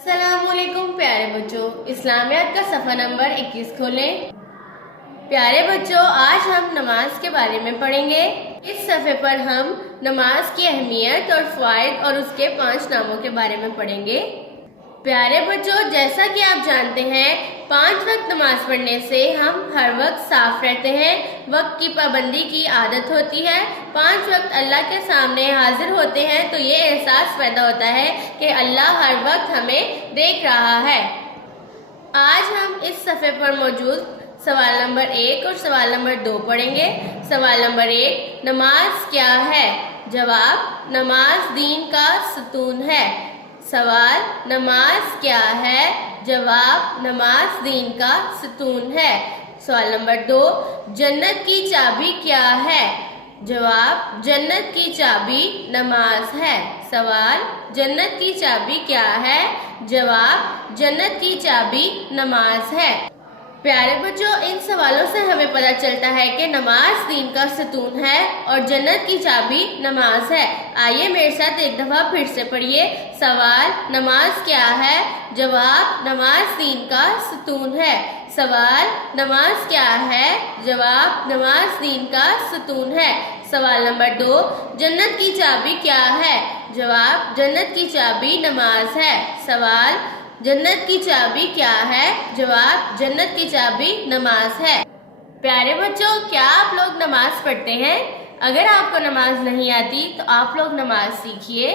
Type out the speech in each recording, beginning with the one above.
السلام علیکم پیارے بچوں، اسلامیات کا صفحہ نمبر 21 کھولیں۔ پیارے بچوں، آج ہم نماز کے بارے میں پڑھیں گے۔ اس صفحے پر ہم نماز کی اہمیت اور فوائد اور اس کے 5 ناموں کے بارے میں پڑھیں گے۔ پیارے بچوں، جیسا کہ آپ جانتے ہیں 5 وقت نماز پڑھنے سے ہم ہر وقت صاف رہتے ہیں، وقت کی پابندی کی عادت ہوتی ہے، 5 وقت اللہ کے سامنے حاضر ہوتے ہیں تو یہ احساس پیدا ہوتا ہے کہ اللہ ہر وقت ہمیں دیکھ رہا ہے۔ آج ہم اس صفحے پر موجود سوال نمبر 1 اور سوال نمبر 2 پڑھیں گے۔ سوال نمبر 1، نماز کیا ہے؟ جواب، نماز دین کا ستون ہے۔ سوال، نماز کیا ہے؟ جواب، نماز دین کا ستون ہے۔ سوال نمبر 2، جنت کی چابی کیا ہے؟ جواب، جنت کی چابی نماز ہے۔ سوال، جنت کی چابی کیا ہے؟ جواب، جنت کی چابی نماز ہے۔ پیارے بچوں، ان سوالوں سے ہمیں پتہ چلتا ہے کہ نماز دین کا ستون ہے اور جنت کی چابی نماز ہے۔ آئیے میرے ساتھ ایک دفعہ پھر سے پڑھیے۔ سوال، نماز کیا ہے؟ جواب، نماز دین کا ستون ہے۔ سوال، نماز کیا ہے؟ جواب، نماز دین کا ستون ہے۔ سوال نمبر 2، جنت کی چابی کیا ہے؟ جواب، جنت کی چابی نماز ہے۔ سوال، جنت کی چابی کیا ہے؟ جواب، جنت کی چابی نماز ہے۔ پیارے بچوں، کیا آپ لوگ نماز پڑھتے ہیں؟ اگر آپ کو نماز نہیں آتی تو آپ لوگ نماز سیکھیے۔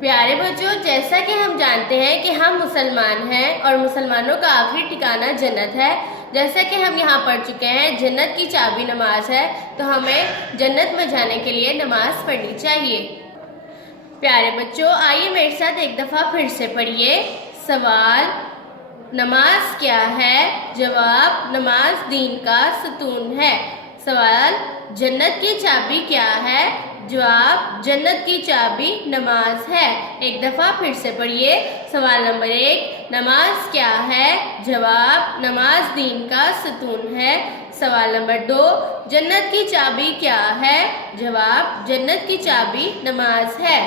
پیارے بچوں، جیسا کہ ہم جانتے ہیں کہ ہم مسلمان ہیں اور مسلمانوں کا آخری ٹھکانہ جنت ہے، جیسا کہ ہم یہاں پڑھ چکے ہیں جنت کی چابی نماز ہے، تو ہمیں جنت میں جانے کے لیے نماز پڑھنی چاہیے۔ پیارے بچوں، آئیے میرے ساتھ ایک دفعہ پھر سے پڑھیے۔ سوال، نماز کیا ہے؟ جواب، نماز دین کا ستون ہے۔ سوال، جنت کی چابی کیا ہے؟ جواب، جنت کی چابی نماز ہے۔ ایک دفعہ پھر سے پڑھیے۔ سوال نمبر 1، نماز کیا ہے؟ جواب، نماز دین کا ستون ہے۔ سوال نمبر 2، جنت کی چابی کیا ہے؟ جواب، جنت کی چابی نماز ہے۔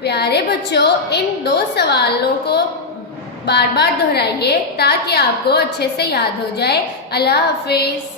پیارے بچوں، ان 2 سوالوں کو بار بار دہرائیے تاکہ آپ کو اچھے سے یاد ہو جائے۔ اللہ حافظ۔